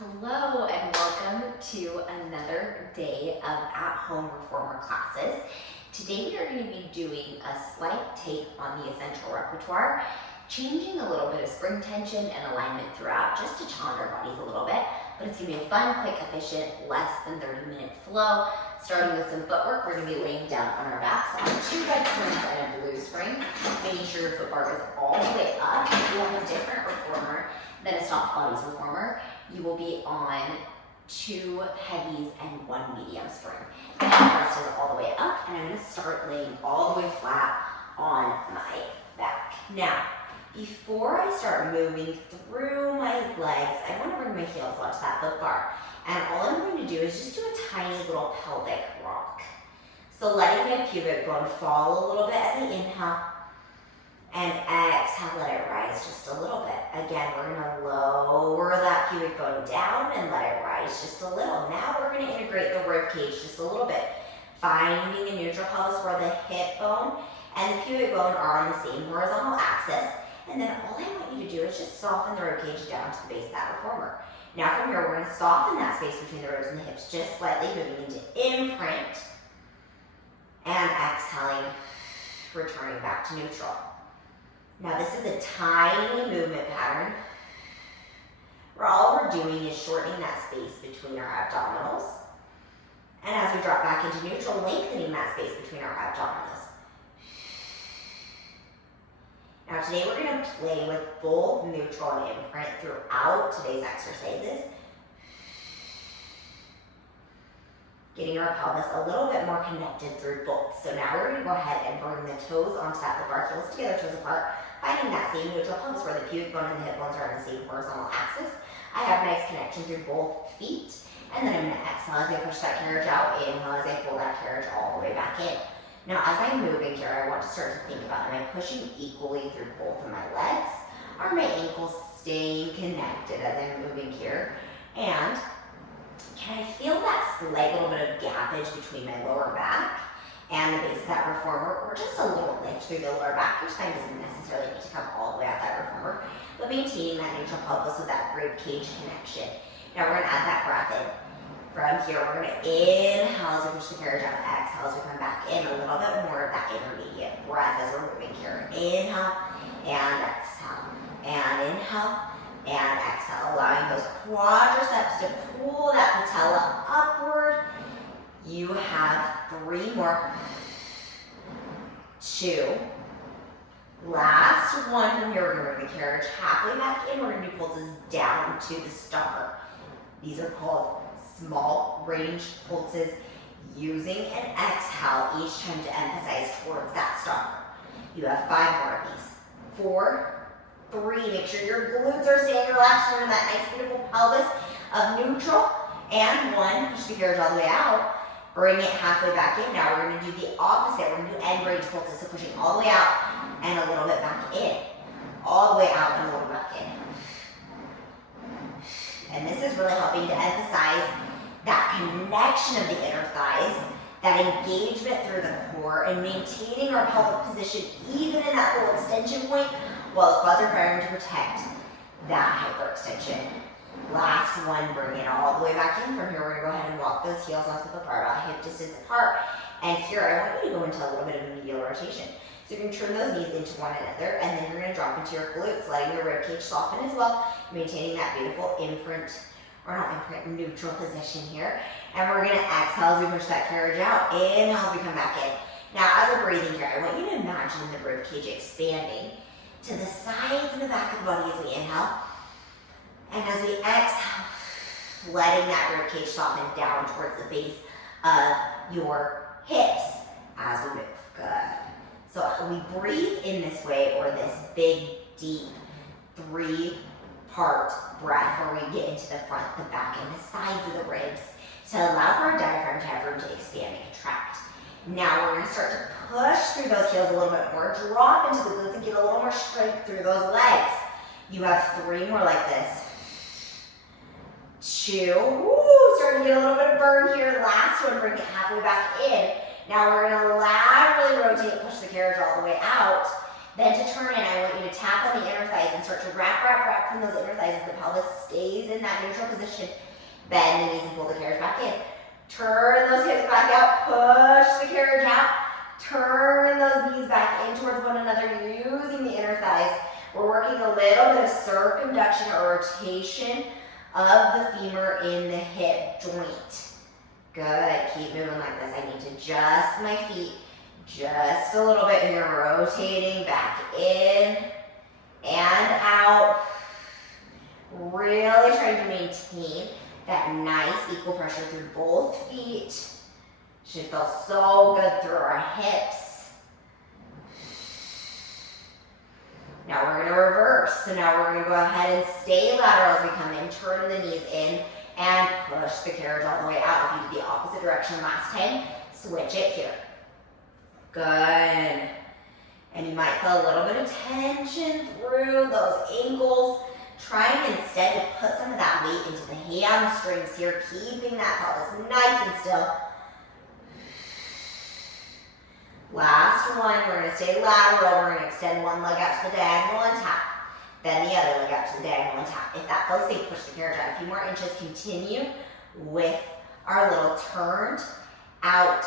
Hello and welcome to another day of at-home reformer classes. Today we are going to be doing a slight take on the essential repertoire, changing a little bit of spring tension and alignment throughout just to challenge our bodies a little bit. But it's going to be a fun, quick, efficient, less than 30-minute flow. Starting with some footwork, we're going to be laying down on our backs on 2 red springs and a blue spring, making sure your foot bar is all the way up. If you have a different reformer than a soft Pilates reformer, you will be on 2 heavies and 1 medium spring. The rest is all the way up, and I'm going to start laying all the way flat on my back. Now, before I start moving through my legs, I want to bring my heels onto that foot bar. And all I'm going to do is just do a tiny little pelvic rock. So letting my pubic bone fall a little bit as I inhale, and exhale, let it rise just a little bit. Again, we're gonna lower that pubic bone down and let it rise just a little. Now we're gonna integrate the rib cage just a little bit, finding a neutral pelvis where the hip bone and the pubic bone are on the same horizontal axis. And then all I want you to do is just soften the rib cage down to the base of that reformer. Now from here, we're gonna soften that space between the ribs and the hips just slightly, moving into imprint, and exhaling, returning back to neutral. Now this is a tiny movement pattern where all we're doing is shortening that space between our abdominals. And as we drop back into neutral, lengthening that space between our abdominals. Now today we're going to play with both neutral and imprint throughout today's exercises. Getting our pelvis a little bit more connected through both. So now we're going to go ahead and bring the toes onto that foot bar, heels together, toes apart, finding that same neutral pelvis where the pubic bone and the hip bones are on the same horizontal axis. I have nice connection through both feet. And then I'm going to exhale as I push that carriage out, inhale as I pull that carriage all the way back in. Now as I'm moving here, I want to start to think about, am I pushing equally through both of my legs? Are my ankles staying connected as I'm moving here? And can I feel that slight little bit of gappage between my lower back and the base of that reformer, or just a little lift through the lower back? Your spine doesn't necessarily need to come all the way out that reformer, but maintaining that neutral pelvis with that rib cage connection. Now we're gonna add that breath in. From here, we're gonna inhale as we push the carriage out, exhale as we come back in, a little bit more of that intermediate breath as we're moving here. Inhale and exhale, and inhale and exhale, allowing those quadriceps to pull that patella upward. You have 3 more. 2. Last one. From here, we're gonna bring the carriage halfway back in. We're gonna do pulses down to the stomach. These are called small range pulses, using an exhale each time to emphasize towards that stomach. You have 5 more of these. 4, 3, make sure your glutes are staying relaxed under that nice beautiful pelvis of neutral. And 1, push the carriage all the way out, bring it halfway back in. Now we're gonna do the opposite. We're gonna do end range pulses, so pushing all the way out and a little bit back in. All the way out and a little back in. And this is really helping to emphasize that connection of the inner thighs, that engagement through the core, and maintaining our pelvic position even in that full extension point, while the quads are firing to protect that hyperextension. Last one, bring it all the way back in. From here, we're gonna go ahead and walk those heels onto the bar about hip distance apart. And here, I want you to go into a little bit of a medial rotation. So you're gonna turn those knees into one another, and then you're gonna drop into your glutes, letting the rib cage soften as well, maintaining that beautiful imprint, or not imprint, neutral position here. And we're gonna exhale as we push that carriage out, inhale as we come back in. Now, as we're breathing here, I want you to imagine the rib cage expanding to the sides and the back of the body as we inhale. And as we exhale, letting that rib cage soften down towards the base of your hips as we move. Good. So we breathe in this way, or this big, deep 3-part breath where we get into the front, the back, and the sides of the ribs to allow for our diaphragm to have room to expand and contract. Now we're going to start to push through those heels a little bit more, drop into the glutes and get a little more strength through those legs. You have 3 more like this. 2, woo, starting to get a little bit of burn here. Last one, bring it halfway back in. Now we're going to laterally rotate, push the carriage all the way out. Then to turn in, I want you to tap on the inner thighs and start to wrap, wrap, wrap from those inner thighs as the pelvis stays in that neutral position. Bend the knees and pull the carriage back in. Turn those hips back out, push the carriage out. Turn those knees back in towards one another using the inner thighs. We're working a little bit of circumduction or rotation of the femur in the hip joint. Good, keep moving like this. I need to adjust my feet just a little bit here, rotating back in and out. Really trying to maintain that nice equal pressure through both feet. Should feel so good through our hips. Now we're gonna reverse. So now we're gonna go ahead and stay lateral as we come in, turn the knees in, and push the carriage all the way out. If you did the opposite direction last time, switch it here. Good. And you might feel a little bit of tension through those ankles. Trying instead to put some of that weight into the hamstrings here, keeping that pelvis nice and still. Last one, we're gonna stay lateral. We're gonna extend one leg out to the diagonal and tap. Then the other leg out to the diagonal and tap. If that feels safe, push the carriage out a few more inches. Continue with our little turned out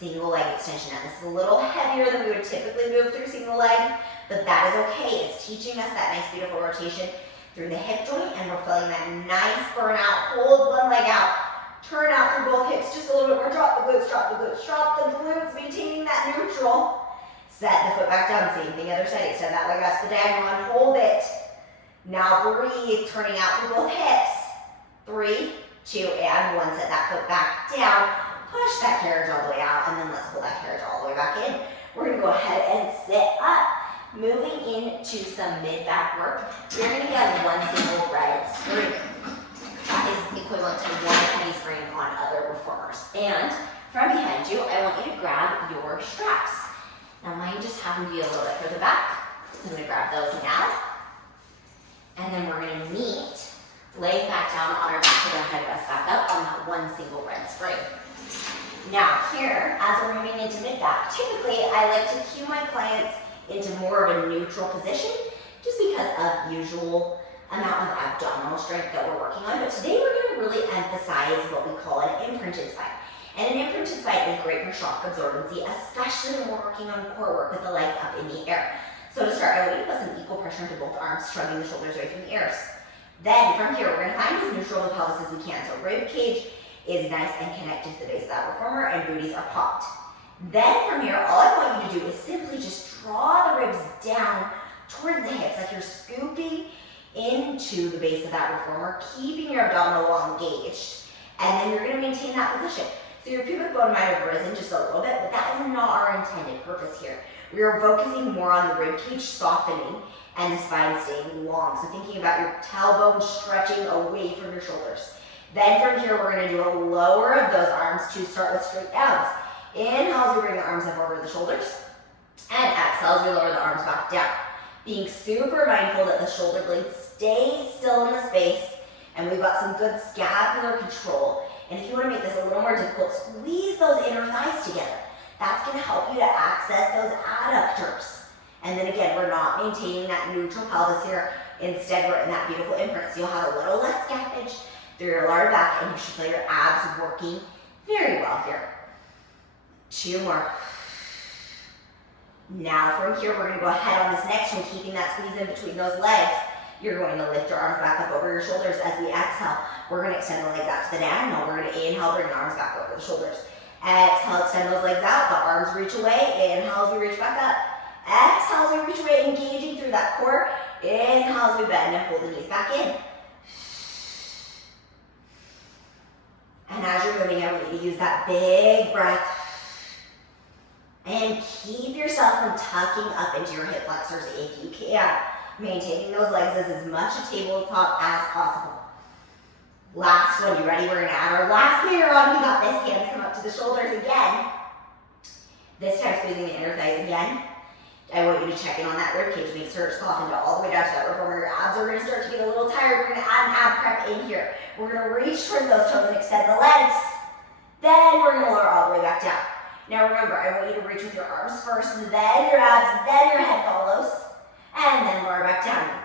single leg extension. Now this is a little heavier than we would typically move through single leg, but that is okay. It's teaching us that nice, beautiful rotation through the hip joint, and we're feeling that nice burnout. Hold one leg out. Turn out through both hips just a little bit more. Drop the glutes, drop the glutes, drop the glutes, maintaining that neutral. Set the foot back down, same thing other side. Extend that leg out to the diagonal and hold it. Now breathe, turning out through both hips. 3, 2, and 1. Set that foot back down. Push that carriage all the way out, and then let's pull that carriage all the way back in. We're gonna go ahead and sit up. Moving into some mid-back work, you're gonna get one single red spring. That is equivalent to one penny spring on other reformers. And from behind you, I want you to grab your straps. Now mine just happen to be a little bit further back, so I'm gonna grab those now. And then we're gonna meet, laying back down on our back with our head rest back up on that one single red spring. Now here, as we're moving into mid-back, typically I like to cue my clients into more of a neutral position, just because of usual amount of abdominal strength that we're working on. But today we're going to really emphasize what we call an imprinted spine. And an imprinted spine is great for shock absorbency, especially when we're working on core work with the legs up in the air. So to start, I want you to put some equal pressure into both arms, shrugging the shoulders away from the ears. Then from here, we're going to find as neutral of the pelvis as we can. So rib cage is nice and connected to the base of that reformer, and booties are popped. Then from here, all I want you to do is simply just draw the ribs down towards the hips, like you're scooping into the base of that reformer, keeping your abdominal wall engaged, and then you're going to maintain that position. So your pubic bone might have risen just a little bit, but that is not our intended purpose here. We are focusing more on the rib cage softening and the spine staying long. So thinking about your tailbone stretching away from your shoulders. Then from here, we're going to do a lower of those arms to start with straight downs. Inhale as we bring the arms up over the shoulders, and exhale as we lower the arms back down. Being super mindful that the shoulder blades stay still in the space, and we've got some good scapular control. And if you want to make this a little more difficult, squeeze those inner thighs together. That's going to help you to access those adductors. And then again, we're not maintaining that neutral pelvis here. Instead, we're in that beautiful imprint. So you'll have a little less scappage through your lower back, and you should feel your abs working very well here. 2 more. Now from here, we're going to go ahead on this next one, keeping that squeeze in between those legs. You're going to lift your arms back up over your shoulders as we exhale. We're going to extend the legs out to the diagonal. We're going to inhale, bring the arms back over the shoulders. Exhale, extend those legs out. The arms reach away. Inhale as we reach back up. Exhale as we reach away, engaging through that core. Inhale as we bend and pull the knees back in. And as you're moving, I want you to use that big breath. And keep yourself from tucking up into your hip flexors if you can. Maintaining those legs as much a tabletop as possible. Last one, you ready? We're gonna add our last layer on. We got this, hands come up to the shoulders again. This time squeezing the inner thighs again. I want you to check in on that rib cage. Make sure it's softened all the way down to that reformer. Your abs are gonna start to get a little tired. We're gonna add an ab prep in here. We're gonna reach towards those toes and extend the legs. Then we're gonna lower all the way back down. Now remember, I want you to reach with your arms first, then your abs, then your head follows, and then lower back down.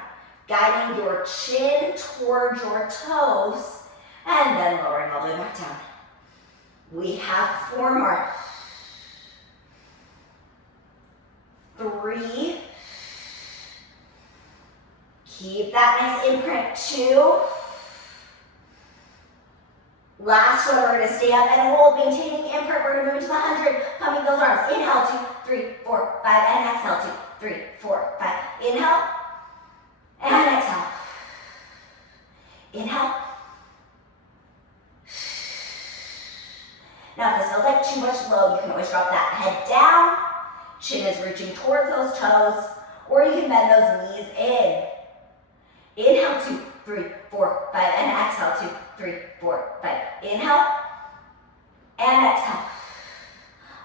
Guiding your chin towards your toes, and then lowering all the way back down. We have 4 more. 3. Keep that nice imprint. 2. Last one, we're gonna stay up and hold, maintaining imprint. We're gonna move into the 100, pumping those arms. Inhale, 2, 3, 4, 5, and exhale, 2, 3, 4, 5. Inhale, and exhale. Inhale. Now, if this feels like too much load, you can always drop that head down. Chin is reaching towards those toes, or you can bend those knees in. Inhale, 2, 3, 4, 5, and exhale, 2, 3, 4, 5. Inhale, and exhale.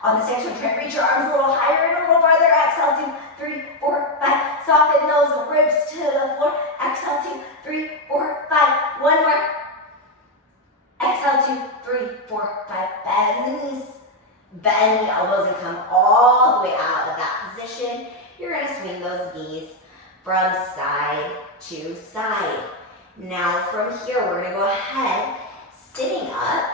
On this next one, try to reach your arms a little higher and a little farther. Exhale, 2, 3, 4, 5. Soften those ribs to the floor. Exhale, 2, 3, 4, 5. One more. Exhale, 2, 3, 4, 5. Bend the knees. Bend the elbows and come all the way out of that position. You're going to swing those knees from side to side. Now from here, we're going to go ahead, sitting up,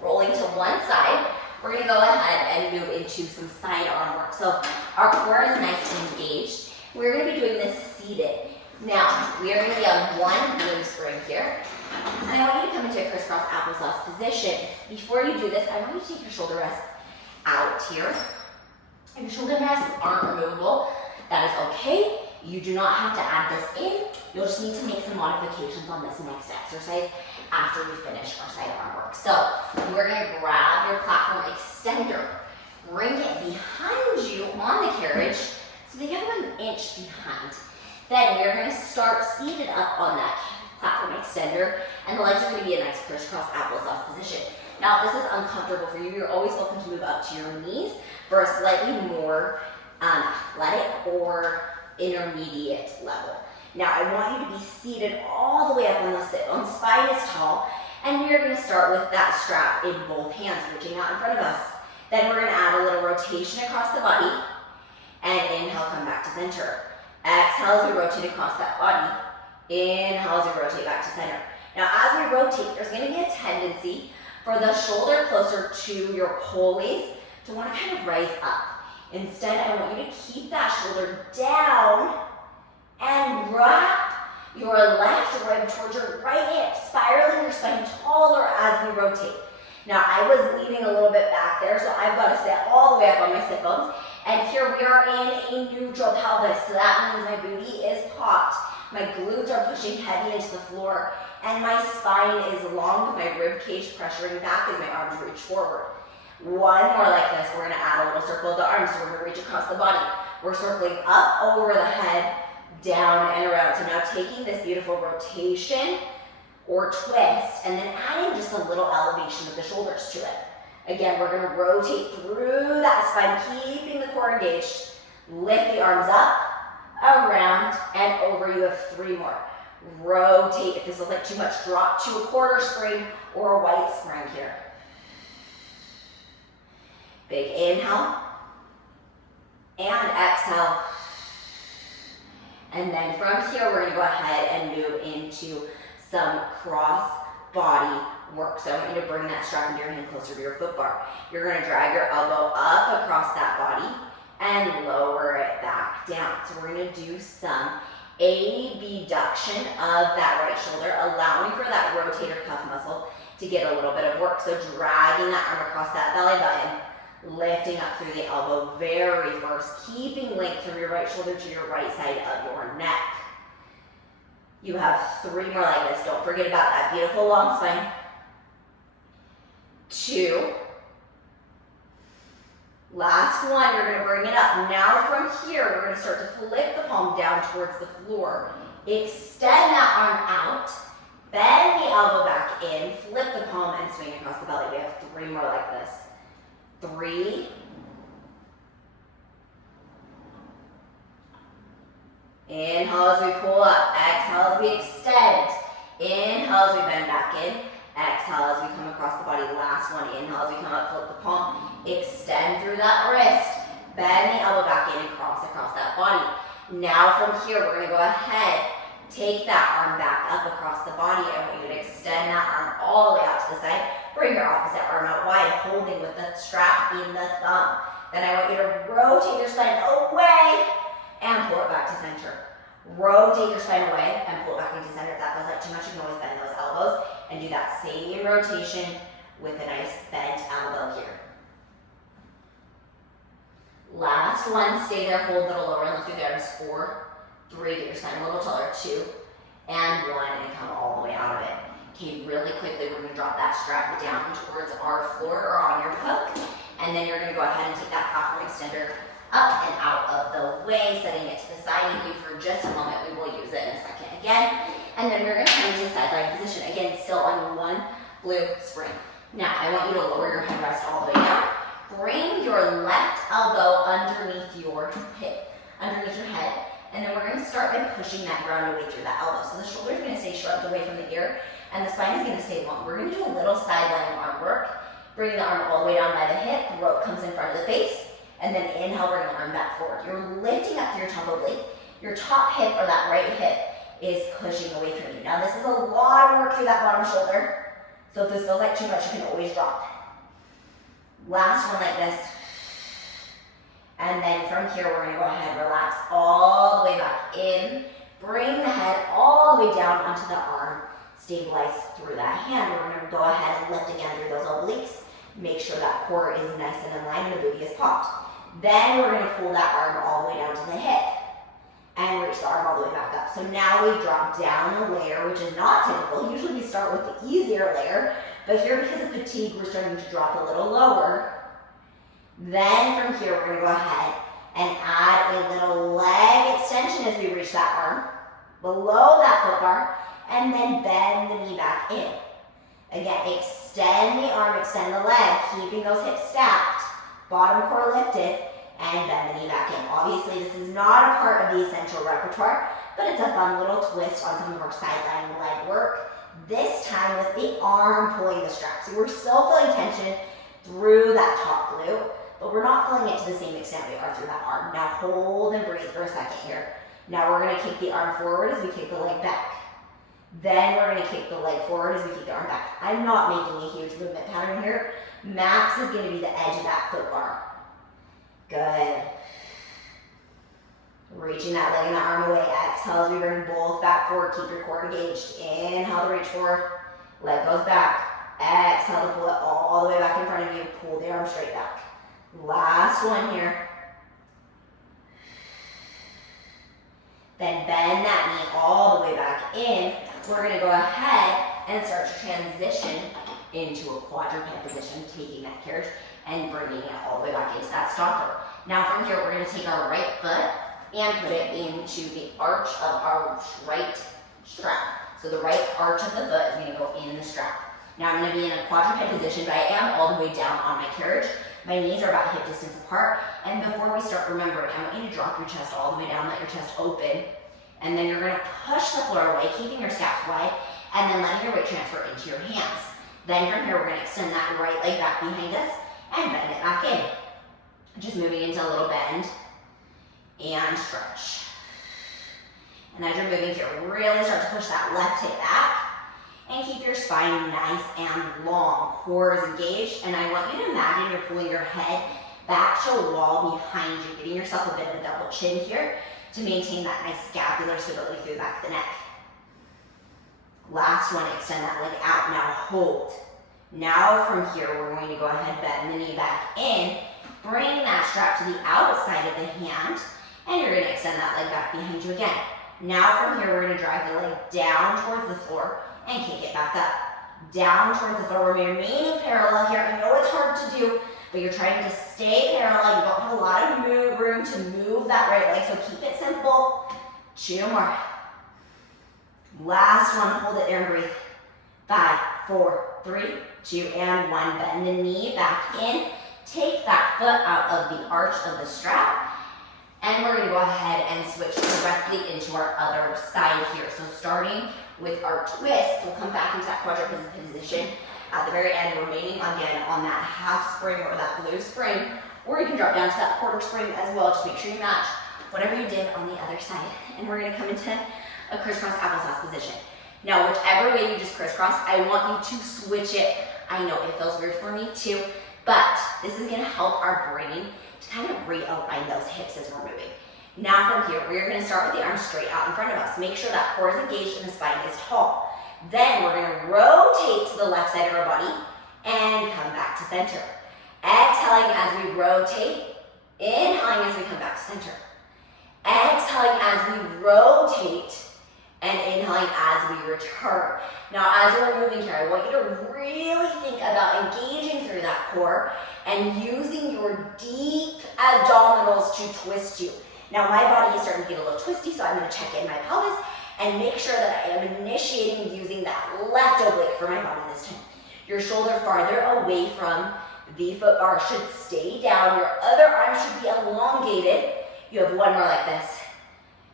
rolling to one side. We're going to go ahead and move into some side arm work. So our core is nice and engaged. We're going to be doing this seated. Now, we are going to be on one glute spring here. And I want you to come into a crisscross applesauce position. Before you do this, I want you to take your shoulder rests out here. If your shoulder rests aren't removable, that is okay. You do not have to add this in. You'll just need to make some modifications on this next exercise after we finish our side arm work. So we're going to grab your platform extender, bring it behind you on the carriage, so they have 1 inch behind. Then we're going to start seated up on that platform extender, and the legs are going to be a nice crisscross applesauce position. Now, if this is uncomfortable for you, you're always welcome to move up to your knees for a slightly more athletic or intermediate level. Now, I want you to be seated all the way up on the sit. On spine is tall, and we're going to start with that strap in both hands, reaching out in front of us. Then we're going to add a little rotation across the body, and inhale, come back to center. Exhale as we rotate across that body. Inhale as we rotate back to center. Now, as we rotate, there's going to be a tendency for the shoulder closer to your pulleys to want to kind of rise up. Instead, I want you to keep that shoulder down and wrap your left rib towards your right hip, spiraling your spine taller as we rotate. Now, I was leaning a little bit back there, so I've got to sit all the way up on my sit bones. And here we are in a neutral pelvis, so that means my booty is popped. My glutes are pushing heavy into the floor, and my spine is long with my rib cage pressuring back as my arms reach forward. One more like this. We're going to add a little circle of the arms, so we're going to reach across the body. We're circling up over the head, down and around. So now taking this beautiful rotation or twist, and then adding just a little elevation of the shoulders to it. Again, we're going to rotate through that spine, keeping the core engaged. Lift the arms up, around, and over. You have 3 more. Rotate. If this looks like too much, drop to a quarter spring or a white spring here. Big inhale. And exhale. And then from here, we're going to go ahead and move into some cross body work. So I want you to bring that strap into your hand closer to your foot bar. You're going to drag your elbow up across that body and lower it back down. So we're going to do some abduction of that right shoulder, allowing for that rotator cuff muscle to get a little bit of work. So dragging that arm across that belly button, lifting up through the elbow very first, keeping length from your right shoulder to your right side of your neck. You have 3 more like this. Don't forget about that beautiful long spine. 2. Last one, you're going to bring it up. Now from here, we're going to start to flip the palm down towards the floor. Extend that arm out. Bend the elbow back in. Flip the palm and swing across the belly. We have 3 more like this. 3. Inhale as we pull up. Exhale as we extend. Inhale as we bend back in. Exhale as we come across the body. Last one. Inhale as we come up, flip the palm. Extend through that wrist. Bend the elbow back in and cross across that body. Now from here, we're gonna go ahead, take that arm back up across the body. I want you to extend that arm all the way out to the side. Bring your opposite arm out wide, holding with the strap in the thumb. Then I want you to rotate your spine away and pull it back to center. Rotate your spine away and pull it back into center. If that feels like too much, you can always bend those elbows and do that same rotation with a nice bent elbow here. Last one, stay there, hold a little lower and lift through the arms. 4, 3, get your spine a little taller, 2, and 1, and come all the way out of it. Okay, really quickly, we're gonna drop that strap down towards our floor or on your hook, and then you're gonna go ahead and take that platform extender up and out of the way, setting it to the side of you for just a moment. We will use it in a second again, and then we're gonna come into sideline position. Again, still on one blue spring. Now, I want you to lower your headrest all the way down. Bring your left elbow underneath your hip, underneath your head, and then we're going to start by pushing that ground away through that elbow. So the shoulder is going to stay shrugged away from the ear, and the spine is going to stay long. We're going to do a little sideline arm work, bringing the arm all the way down by the hip, the rope comes in front of the face, and then inhale, bring the arm back forward. You're lifting up through your top oblique. Your top hip, or that right hip, is pushing away from you. Now this is a lot of work through that bottom shoulder, so if this feels like too much, you can always drop. Last one like this. And then from here, we're gonna go ahead, relax all the way back in. Bring the head all the way down onto the arm. Stabilize through that hand. We're gonna go ahead and lift again through those obliques. Make sure that core is nice and in line and the booty is popped. Then we're gonna pull that arm all the way down to the hip and reach the arm all the way back up. So now we drop down a layer, which is not typical. Usually we start with the easier layer, but here because of fatigue, we're starting to drop a little lower. Then from here, we're gonna go ahead and add a little leg extension as we reach that arm, below that foot bar, and then bend the knee back in. Again, extend the arm, extend the leg, keeping those hips stacked, bottom core lifted, and bend the knee back in. Obviously, this is not a part of the essential repertoire, but it's a fun little twist on some of our sideline leg work. This time with the arm pulling the strap. So we're still feeling tension through that top glute, but we're not feeling it to the same extent we are through that arm. Now hold and breathe for a second here. Now we're gonna kick the arm forward as we kick the leg back. Then we're gonna kick the leg forward as we kick the arm back. I'm not making a huge movement pattern here. Max is gonna be the edge of that foot bar. Good. Reaching that leg and the arm away. Exhale as we bring both back forward. Keep your core engaged. Inhale to reach forward. Leg goes back. Exhale to pull it all the way back in front of you. Pull the arm straight back. Last one here. Then bend that knee all the way back in. We're gonna go ahead and start to transition into a quadruped position, taking that carriage and bringing it all the way back into that stomper. Now from here, we're gonna take our right foot and put it into the arch of our right strap. So the right arch of the foot is gonna go in the strap. Now I'm gonna be in a quadruped position, but I am all the way down on my carriage. My knees are about hip distance apart. And before we start, remember, I want you to drop your chest all the way down, let your chest open. And then you're gonna push the floor away, keeping your scaps wide, and then letting your weight transfer into your hands. Then from here, we're gonna extend that right leg back behind us and bend it back in. Just moving into a little bend and stretch. And as you're moving here, really start to push that left hip back and keep your spine nice and long. Core is engaged, and I want you to imagine you're pulling your head back to a wall behind you, giving yourself a bit of a double chin here to maintain that nice scapular stability through the back of the neck. Last one, extend that leg out. Now hold. Now from here, we're going to go ahead, bend the knee back in, bring that strap to the outside of the hand, and you're going to extend that leg back behind you again. Now from here, we're going to drive the leg down towards the floor and kick it back up. Down towards the floor. We're remaining parallel here. I know it's hard to do, but you're trying to stay parallel. You don't have a lot of room to move that right leg, so keep it simple. 2 more. Last one, hold it there and breathe. 5, 4, 3, 2, and 1. Bend the knee back in. Take that foot out of the arch of the strap. And we're gonna go ahead and switch directly into our other side here. So starting with our twist, we'll come back into that quadruped position at the very end, remaining again on that half spring or that blue spring, or you can drop down to that quarter spring as well. Just make sure you match whatever you did on the other side. And we're gonna come into a crisscross applesauce position. Now, whichever way you just crisscross, I want you to switch it. I know it feels weird for me too, but this is gonna help our brain to kind of realign those hips as we're moving. Now from here, we're gonna start with the arms straight out in front of us. Make sure that core is engaged and the spine is tall. Then we're gonna rotate to the left side of our body and come back to center. Exhaling as we rotate, inhaling as we come back to center. Exhaling as we rotate, and inhaling as we return. Now, as we're moving here, I want you to really think about engaging through that core and using your deep abdominals to twist you. Now, my body is starting to get a little twisty, so I'm gonna check in my pelvis and make sure that I am initiating using that left oblique for my body this time. Your shoulder farther away from the foot bar should stay down. Your other arm should be elongated. You have one more like this.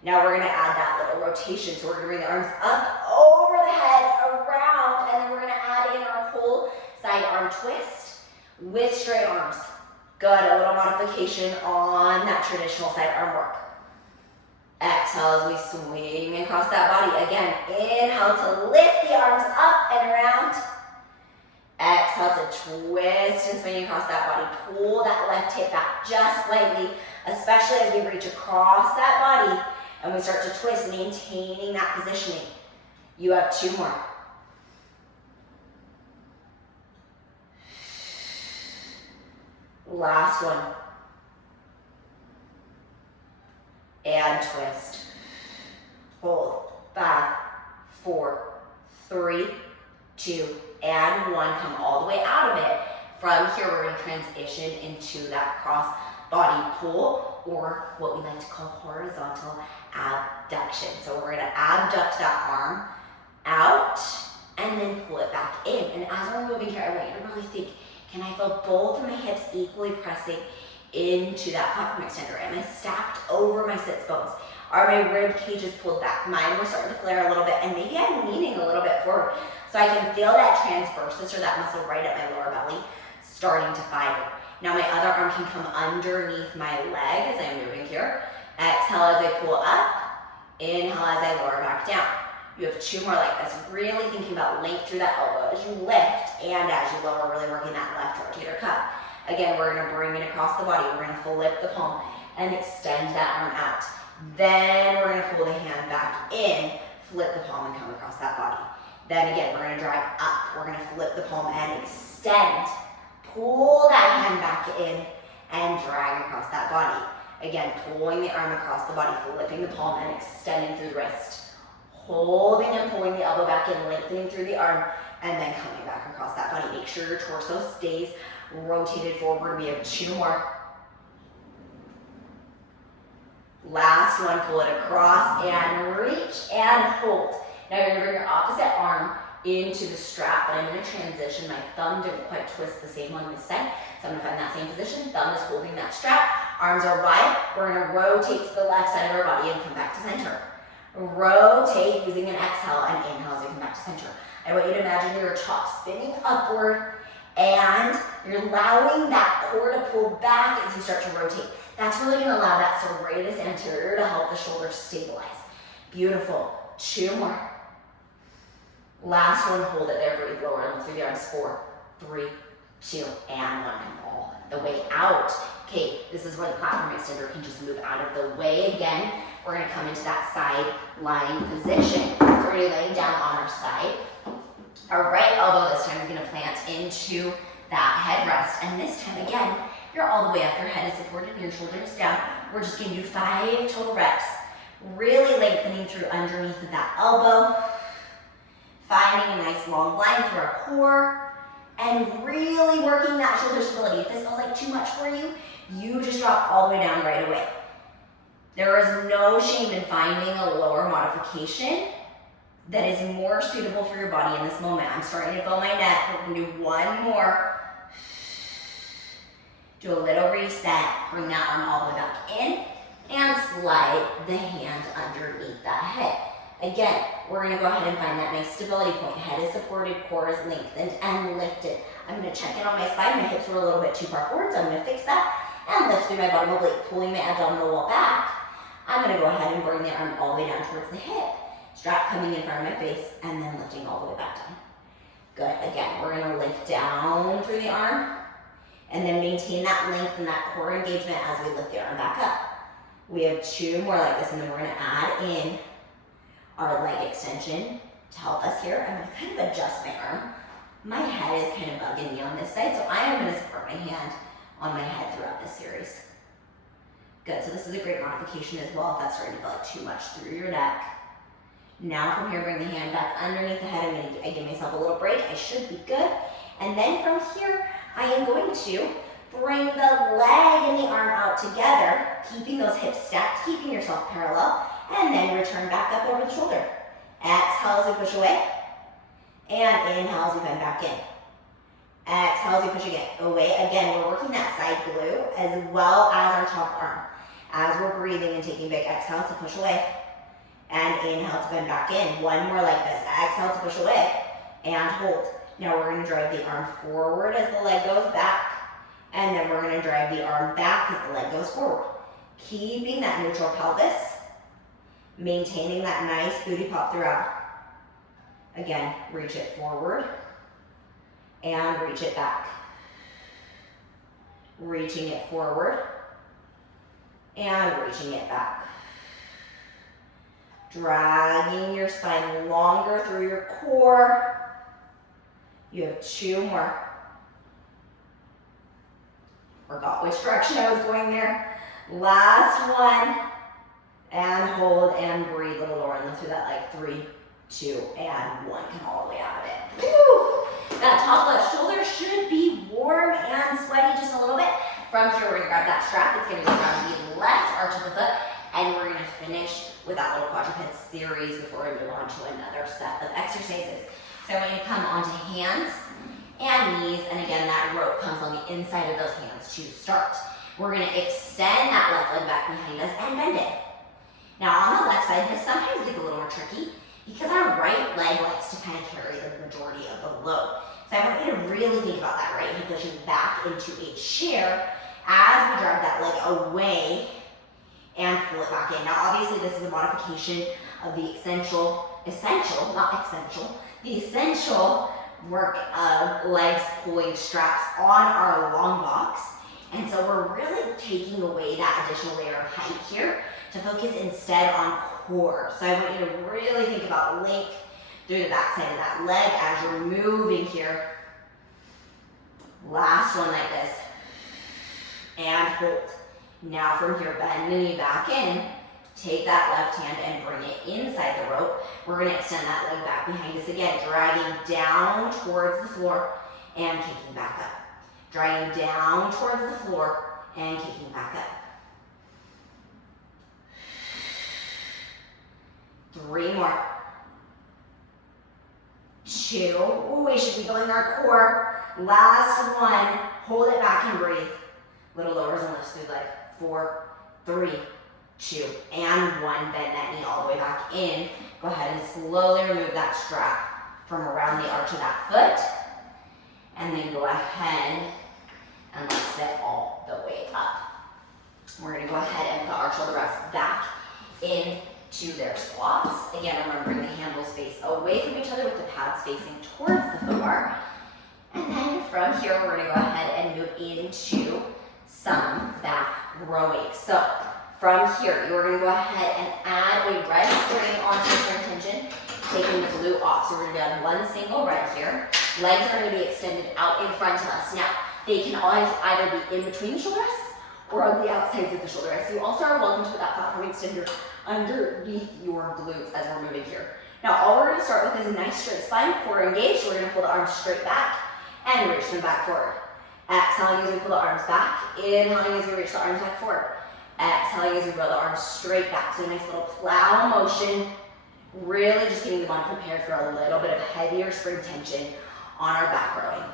Now we're gonna add that little rotation. So we're gonna bring the arms up, over the head, around, and then we're gonna add in our whole side arm twist with straight arms. Good, a little modification on that traditional side arm work. Exhale as we swing across that body. Again, inhale to lift the arms up and around. Exhale to twist and swing across that body. Pull that left hip back just slightly, especially as we reach across that body and we start to twist, maintaining that positioning. You have two more. Last one. And twist. Hold. 5, 4, 3, 2, and 1. Come all the way out of it. From here, we're going to transition into that cross body pull, or what we like to call horizontal abduction. So we're going to abduct that arm out and then pull it back in. And as we're moving here, I want you to really think, can I feel both of my hips equally pressing into that platform extender? Am I stacked over my sits bones? Are my rib cages pulled back? Mine were starting to flare a little bit, and maybe I'm leaning a little bit forward. So I can feel that transversus, or that muscle right at my lower belly, starting to fire. Now my other arm can come underneath my leg as I'm moving here. Exhale as I pull up. Inhale as I lower back down. You have two more like this. Really thinking about length through that elbow as you lift and as you lower, really working that left rotator cuff. Again, we're gonna bring it across the body. We're gonna flip the palm and extend that arm out. Then we're gonna pull the hand back in, flip the palm and come across that body. Then again, we're gonna drag up. We're gonna flip the palm and extend. Pull that hand back in and drag across that body. Again, pulling the arm across the body, flipping the palm and extending through the wrist. Holding and pulling the elbow back in, lengthening through the arm, and then coming back across that body. Make sure your torso stays rotated forward. We have two more. Last one, pull it across and reach and hold. Now you're gonna bring your opposite arm into the strap, but I'm gonna transition. My thumb didn't quite twist the same on this side, so I'm gonna find that same position. Thumb is holding that strap, arms are wide. We're gonna rotate to the left side of our body and come back to center. Rotate using an exhale and inhale as you come back to center. I want you to imagine your top spinning upward and you're allowing that core to pull back as you start to rotate. That's really gonna allow that serratus anterior to help the shoulders stabilize. Beautiful, two more. Last one, hold it there, breathe lower and through the arms. 4, 3, 2, and 1. Come all the way out. Okay, this is where the platform extender can just move out of the way again. We're gonna come into that side lying position. So we're gonna be laying down on our side. Our right elbow this time is gonna plant into that headrest. And this time again, you're all the way up, your head is supported and your shoulders down. We're just gonna do 5 total reps. Really lengthening through underneath of that elbow. Finding a nice long line through our core. And really working that shoulder stability. If this feels like too much for you, you just drop all the way down right away. There is no shame in finding a lower modification that is more suitable for your body in this moment. I'm starting to feel my neck. We're gonna do one more. Do a little reset. Bring that arm all the way back in. and slide the hand underneath that head. Again, we're gonna go ahead and find that nice stability point. Head is supported, core is lengthened and lifted. I'm gonna check in on my spine. My hips were a little bit too far forward, so I'm gonna fix that and lift through my bottom oblique, pulling my abdominal wall back. I'm gonna go ahead and bring the arm all the way down towards the hip. Strap coming in front of my face and then lifting all the way back down. Good, again, we're gonna lift down through the arm and then maintain that length and that core engagement as we lift the arm back up. We have 2 more like this, and then we're gonna add in our leg extension to help us here. I'm gonna kind of adjust my arm. My head is kind of bugging me on this side, so I am gonna support my hand on my head throughout this series. Good, so this is a great modification as well if that's starting to feel like too much through your neck. Now from here, bring the hand back underneath the head. I give myself a little break. I should be good. And then from here, I am going to bring the leg and the arm out together, keeping those hips stacked, keeping yourself parallel, and then return back up over the shoulder. Exhale as we push away, and inhale as we bend back in. Exhale as we push away. Again, we're working that side glute as well as our top arm. As we're breathing and taking big exhale to push away, and inhale to bend back in. 1 more like this. Exhale to push away, and hold. Now we're gonna drive the arm forward as the leg goes back, and then we're gonna drive the arm back as the leg goes forward. Keeping that neutral pelvis, maintaining that nice booty pop throughout. Again, reach it forward, and reach it back. Reaching it forward, and reaching it back. Dragging your spine longer through your core. You have 2 more. Forgot which direction I was going there. Last one. And hold and breathe a little lower and lift through that like 3, 2, and 1. Come all the way out of it. Woo! That top left shoulder should be warm and sweaty just a little bit. From here, we're gonna grab that strap. It's gonna go around the left arch of the foot, and we're gonna finish with that little quadruped series before we move on to another set of exercises. So we're gonna come onto hands and knees, and again, that rope comes on the inside of those hands to start. We're gonna extend that left leg back behind us and bend it. Now on the left side, this sometimes gets a little more tricky because our right leg likes to kind of carry the majority of the load. So I want you to really think about that right hip pushing back into a chair as we drive that leg away and pull it back in. Now obviously this is a modification of the essential work of legs pulling straps on our long box. And so we're really taking away that additional layer of height here to focus instead on core. So I want you to really think about length through the back side of that leg as you're moving here. Last one like this. And hold. Now from here, bend the knee back in. Take that left hand and bring it inside the rope. We're gonna extend that leg back behind us again, dragging down towards the floor and kicking back up. Dragging down towards the floor and kicking back up. 3 more. 2. Ooh, we should be building our core. Last one. Hold it back and breathe. Little lowers and lifts through leg. 4, 3, 2, and 1. Bend that knee all the way back in. Go ahead and slowly remove that strap from around the arch of that foot. And then go ahead and let's sit all the way up. We're gonna go ahead and put our shoulder rests back into their squats. Again, remembering the handles face away from each other with the pads facing towards the foot bar. And then from here, we're gonna go ahead and move into some back rowing. So from here, you're gonna go ahead and add a red string onto your tension, taking the glute off. So we're gonna add 1 single red here. Legs are gonna be extended out in front of us. Now, they can always either be in between the shoulder rests or on the outsides of the shoulder rests. You also are welcome to put that platform extender underneath your glutes as we're moving here. Now, all we're gonna start with is a nice straight spine, core engaged. So we're gonna pull the arms straight back and reach them back forward. Exhaling as we pull the arms back. Inhaling as we reach the arms back forward. Exhaling as we roll the arms straight back. So a nice little plow motion. Really just getting the body prepared for a little bit of heavier spring tension on our back rowing.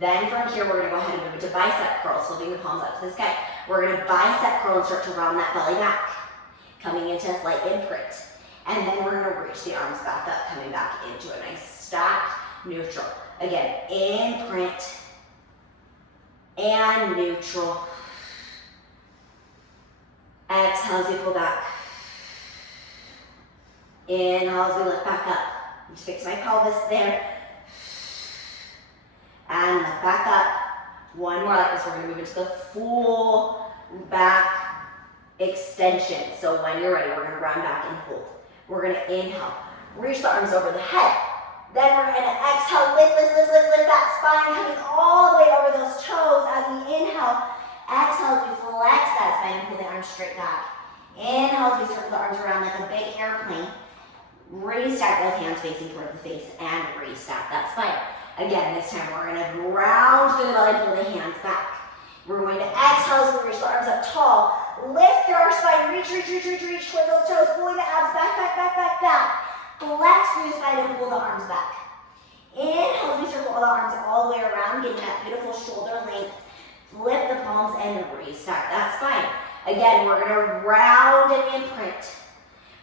Then from here, we're gonna go ahead and move into bicep curls, flipping the palms up to the sky. We're gonna bicep curl and start to round that belly back, coming into a slight imprint. And then we're gonna reach the arms back up, coming back into a nice stacked neutral. Again, imprint and neutral. Exhale as we pull back. Inhale as we lift back up. Just fix my pelvis there. And lift back up. One more like this. We're going to move into the full back extension. So when you're ready, we're going to round back and hold. We're going to inhale. Reach the arms over the head. Then we're going to exhale. Lift that spine, coming all the way over those toes as we inhale. Exhale as we flex that spine and pull the arms straight back. Inhale as we circle the arms around like a big airplane. Restack both hands facing toward the face and restack that spine. Again, this time we're going to round through the belly, pull the hands back. We're going to exhale as we reach the arms up tall. Lift through our spine, reach toward those toes, pulling the abs back. Flex through the spine and pull the arms back. Inhale as we circle the arms all the way around, getting that beautiful shoulder length. Lift the palms and restack that spine. Again, we're going to round and imprint.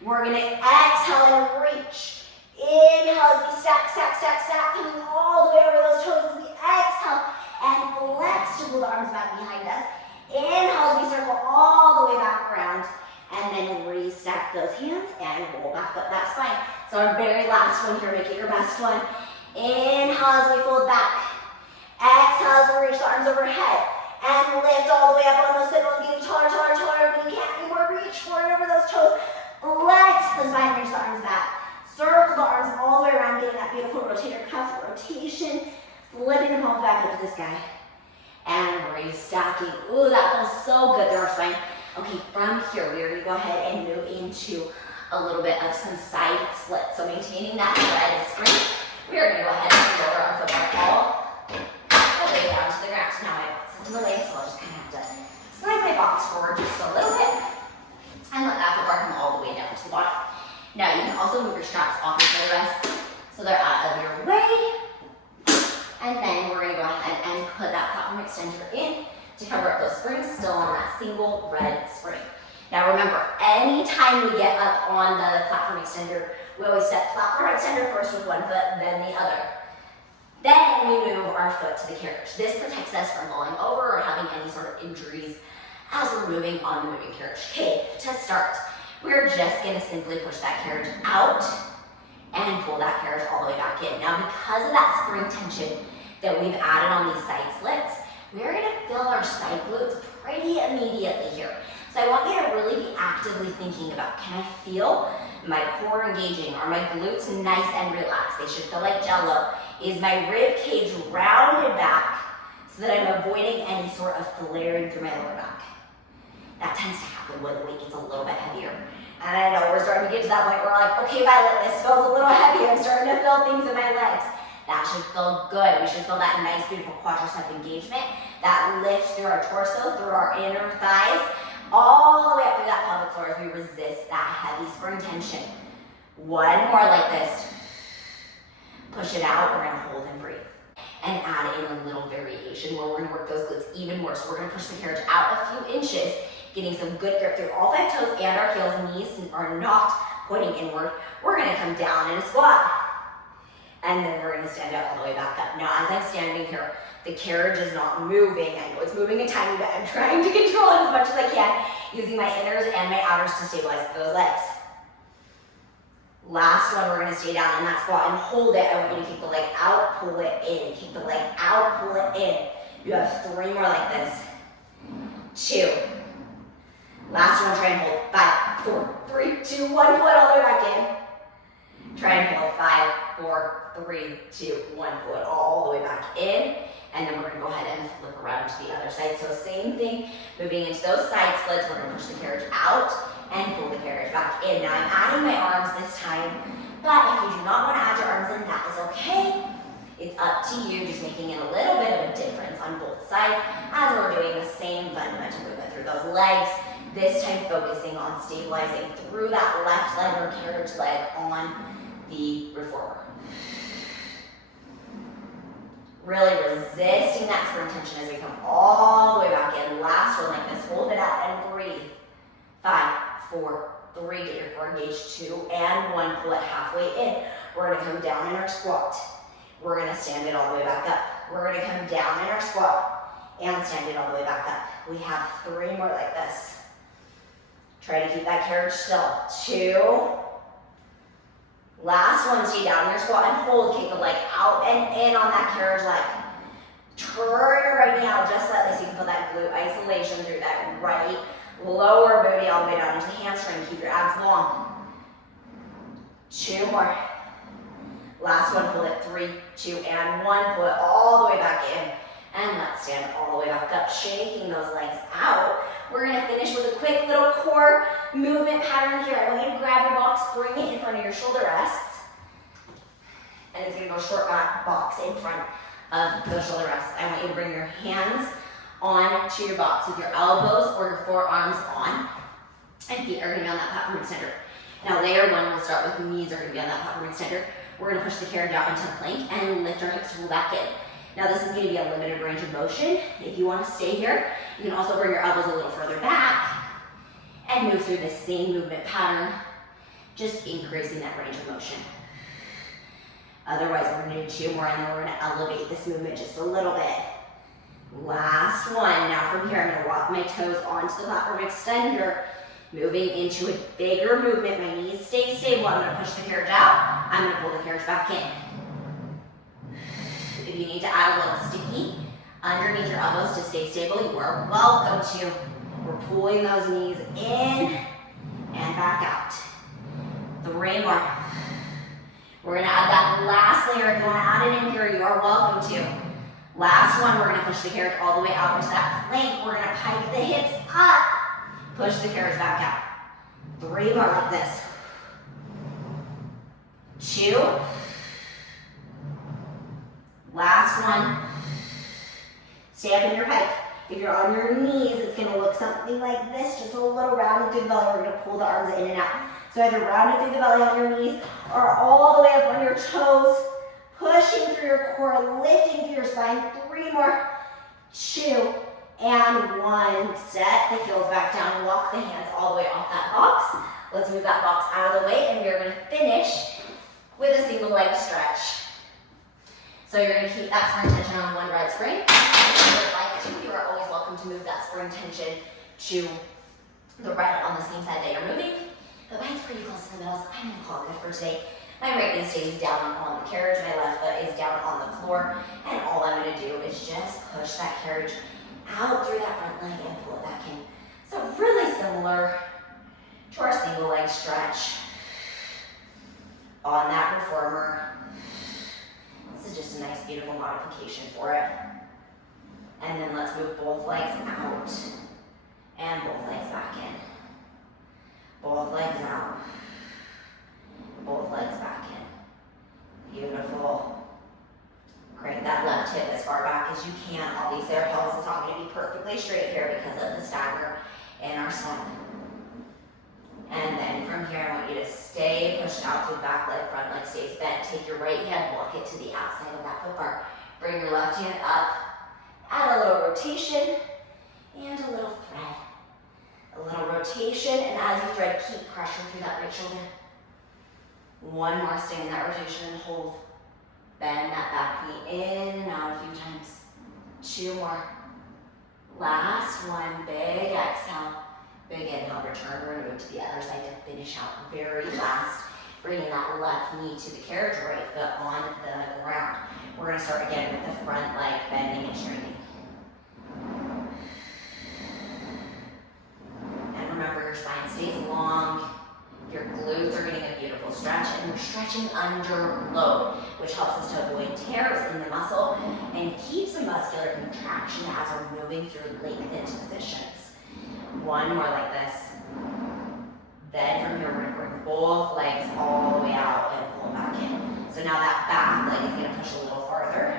We're going to exhale and reach. Inhale as we stack, coming all the way over those toes as we exhale and flex to pull the arms back behind us. Inhale as we circle all the way back around and then restack those hands and roll back up that spine. So our very last one here, make it your best one. Inhale as we fold back. Exhale as we reach the arms overhead and lift all the way up on those sit bones, getting taller. When you can't anymore, reach forward over those toes. Flex the spine, reach the arms back. Circle the arms all the way around, getting that beautiful rotator cuff rotation. Flipping the palms back up to the sky. And restacking. Ooh, that feels so good through our spine. Okay, from here, we're going to go ahead and move into a little bit of some side splits. So maintaining that leg strength, we're going to go ahead and lower our football all the way down to the ground. Now my butt's in the way, so I'll just kind of have to slide my box forward just a little bit and let that footbar come all the way down to the bottom. Now you can also move your straps off your rest so they're out of your way. And then we're going to go ahead and put that platform extender in to cover up those springs, still on that single red spring. Now remember, anytime we get up on the platform extender, we always step platform extender first with one foot, then the other. Then we move our foot to the carriage. This protects us from falling over or having any sort of injuries as we're moving on the moving carriage. Okay, to start, we're just going to simply push that carriage out and pull that carriage all the way back in. Now, because of that spring tension that we've added on these side splits, we're going to fill our side glutes pretty immediately here. So I want you to really be actively thinking about, can I feel my core engaging? Are my glutes nice and relaxed? They should feel like jello. Is my rib cage rounded back so that I'm avoiding any sort of flaring through my lower back? That tends to happen when the weight gets a little bit heavier. And I know we're starting to get to that point where we're like, okay, Violet, this feels a little heavy. I'm starting to feel things in my legs. That should feel good. We should feel that nice, beautiful quadricep engagement, that lift through our torso, through our inner thighs, all the way up through that pelvic floor as we resist that heavy spring tension. One more like this. Push it out. We're going to hold and breathe. And add in a little variation where we're going to work those glutes even more. So we're going to push the carriage out a few inches, getting some good grip through all 5 toes and our heels. Knees are not pointing inward. We're going to come down in a squat. And then we're going to stand up all the way back up. Now, as I'm standing here, the carriage is not moving. I know it's moving a tiny bit. I'm trying to control it as much as I can, using my inners and my outers to stabilize those legs. Last one, we're going to stay down in that squat and hold it. I want you to kick the leg out, pull it in. Kick the leg out, pull it in. You have 3 more like this. 2. Last one, try and hold. 5, 4, 3, 2, 1. Pull it all the way back in. Try and hold. 5, 4, 3, 2, 1. Pull it all the way back in. And then we're going to go ahead and flip around to the other side. So same thing, moving into those side splits. We're going to push the carriage out and pull the carriage back in. Now I'm adding my arms this time, but if you do not want to add your arms in, that is okay. It's up to you, just making it a little bit of a difference on both sides as we're doing the same fundamental movement through those legs. This time focusing on stabilizing through that left leg or carriage leg on the reformer. Really resisting that sprint tension as we come all the way back in. Last one like this. Hold it out and breathe. 5, 4, 3. Get your core engaged. 2 and 1. Pull it halfway in. We're going to come down in our squat. We're going to stand it all the way back up. We're going to come down in our squat and stand it all the way back up. We have 3 more like this. Try to keep that carriage still. 2. Last one, stay down in your squat and hold. Kick the leg out and in on that carriage leg. Turn your right knee out just slightly so you can feel that glute isolation through that right lower booty all the way down into the hamstring. Keep your abs long. 2 more. Last one, pull it. 3, 2, and 1. Pull it all the way back in. And let's stand all the way back up, shaking those legs out. We're going to finish with a quick little core movement pattern here. I want you to grab your box, bring it in front of your shoulder rests. And it's going to go short back box in front of the shoulder rests. I want you to bring your hands onto your box with your elbows or your forearms on. And feet are going to be on that platform extender. Now layer 1, we'll start with knees are going to be on that platform extender. We're going to push the carriage out into the plank and lift our hips, pull back in. Now this is going to be a limited range of motion. If you want to stay here, you can also bring your elbows a little further back and move through the same movement pattern, just increasing that range of motion. Otherwise, we're going to do 2 more and then we're going to elevate this movement just a little bit. Last one. Now from here, I'm going to walk my toes onto the platform extender, moving into a bigger movement. My knees stay stable. I'm going to push the carriage out. I'm going to pull the carriage back in. If you need to add a little sticky underneath your elbows to stay stable, you are welcome to. We're pulling those knees in and back out. 3 more. We're going to add that last layer. If you want to add it in here, you are welcome to. Last one, we're going to push the carriage all the way out into that plank. We're going to pike the hips up. Push the carriage back out. 3 more like this. 2. Last one. Stay up in your pike. If you're on your knees, it's going to look something like this, just a little rounded through the belly. We're going to pull the arms in and out. So either rounded through the belly on your knees or all the way up on your toes, pushing through your core, lifting through your spine. 3 more. 2 and 1. Set the heels back down. Walk the hands all the way off that box. Let's move that box out of the way, and we are going to finish with a single leg stretch. So you're going to keep that spring tension on one right spring. If you would like to, you are always welcome to move that spring tension to the right on the same side that you're moving. But mine's pretty close to the middle, so I'm going to call it good for today. My right knee stays down on the carriage, my left foot is down on the floor, and all I'm going to do is just push that carriage out through that front leg and pull it back in. So really similar to our single leg stretch on that reformer. This is just a nice, beautiful modification for it. And then let's move both legs out and both legs back in. Both legs out. Both legs back in. Beautiful. Crank that left hip as far back as you can. Obviously, our pelvis is not going to be perfectly straight here because of the stagger in our step. And then from here, I want you to stay pushed out through the back leg, front leg stays bent. Take your right hand, walk it to the outside of that foot bar. Bring your left hand up. Add a little rotation and a little thread. A little rotation, and as you thread, keep pressure through that right shoulder. 1 more, stay in that rotation and hold. Bend that back knee in and out a few times. 2 more. Last one, big exhale. Big inhale, return, we're gonna move to the other side to finish out. Very last, bringing that left knee to the carriage, right foot on the ground. We're gonna start again with the front leg bending and straightening. And remember, your spine stays long, your glutes are getting a beautiful stretch, and we're stretching under load, which helps us to avoid tears in the muscle and keeps the muscular contraction as we're moving through lengthened positions. 1 more like this. Then from here, we're going to bring both legs all the way out and pull back in. So now that back leg is going to push a little farther.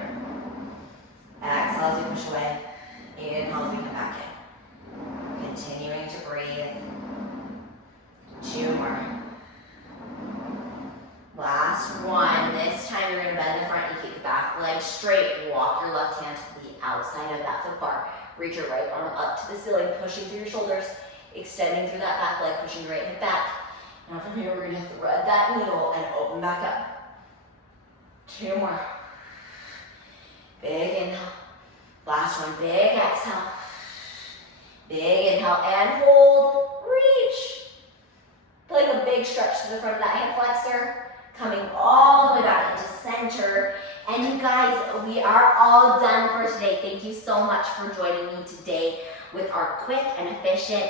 Exhale as you push away. Inhale as we come back in. Continuing to breathe. 2 more. Last one. This time you're going to bend the front knee, keep the back leg nice straight, walk your left hand to the outside of that foot bar. Reach your right arm up to the ceiling, pushing through your shoulders, extending through that back leg, pushing your right hip back. Now from here, we're gonna thread that needle and open back up. 2 more. Big inhale. Last one, big exhale. Big inhale and hold, reach. Like a big stretch to the front of that hand flexor, coming all the way back into center. And you guys, we are all done for today. Thank you so much for joining me today with our quick and efficient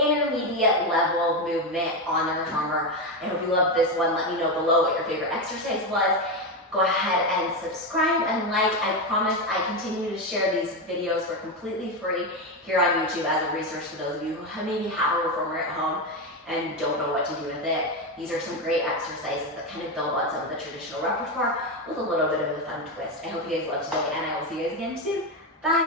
intermediate level movement on the reformer. I hope you loved this one. Let me know below what your favorite exercise was. Go ahead and subscribe and like. I promise I continue to share these videos for completely free here on YouTube as a resource for those of you who maybe have a reformer at home and don't know what to do with it. These are some great exercises that kind of build on some of the traditional repertoire with a little bit of a fun twist. I hope you guys love today, and I will see you guys again soon.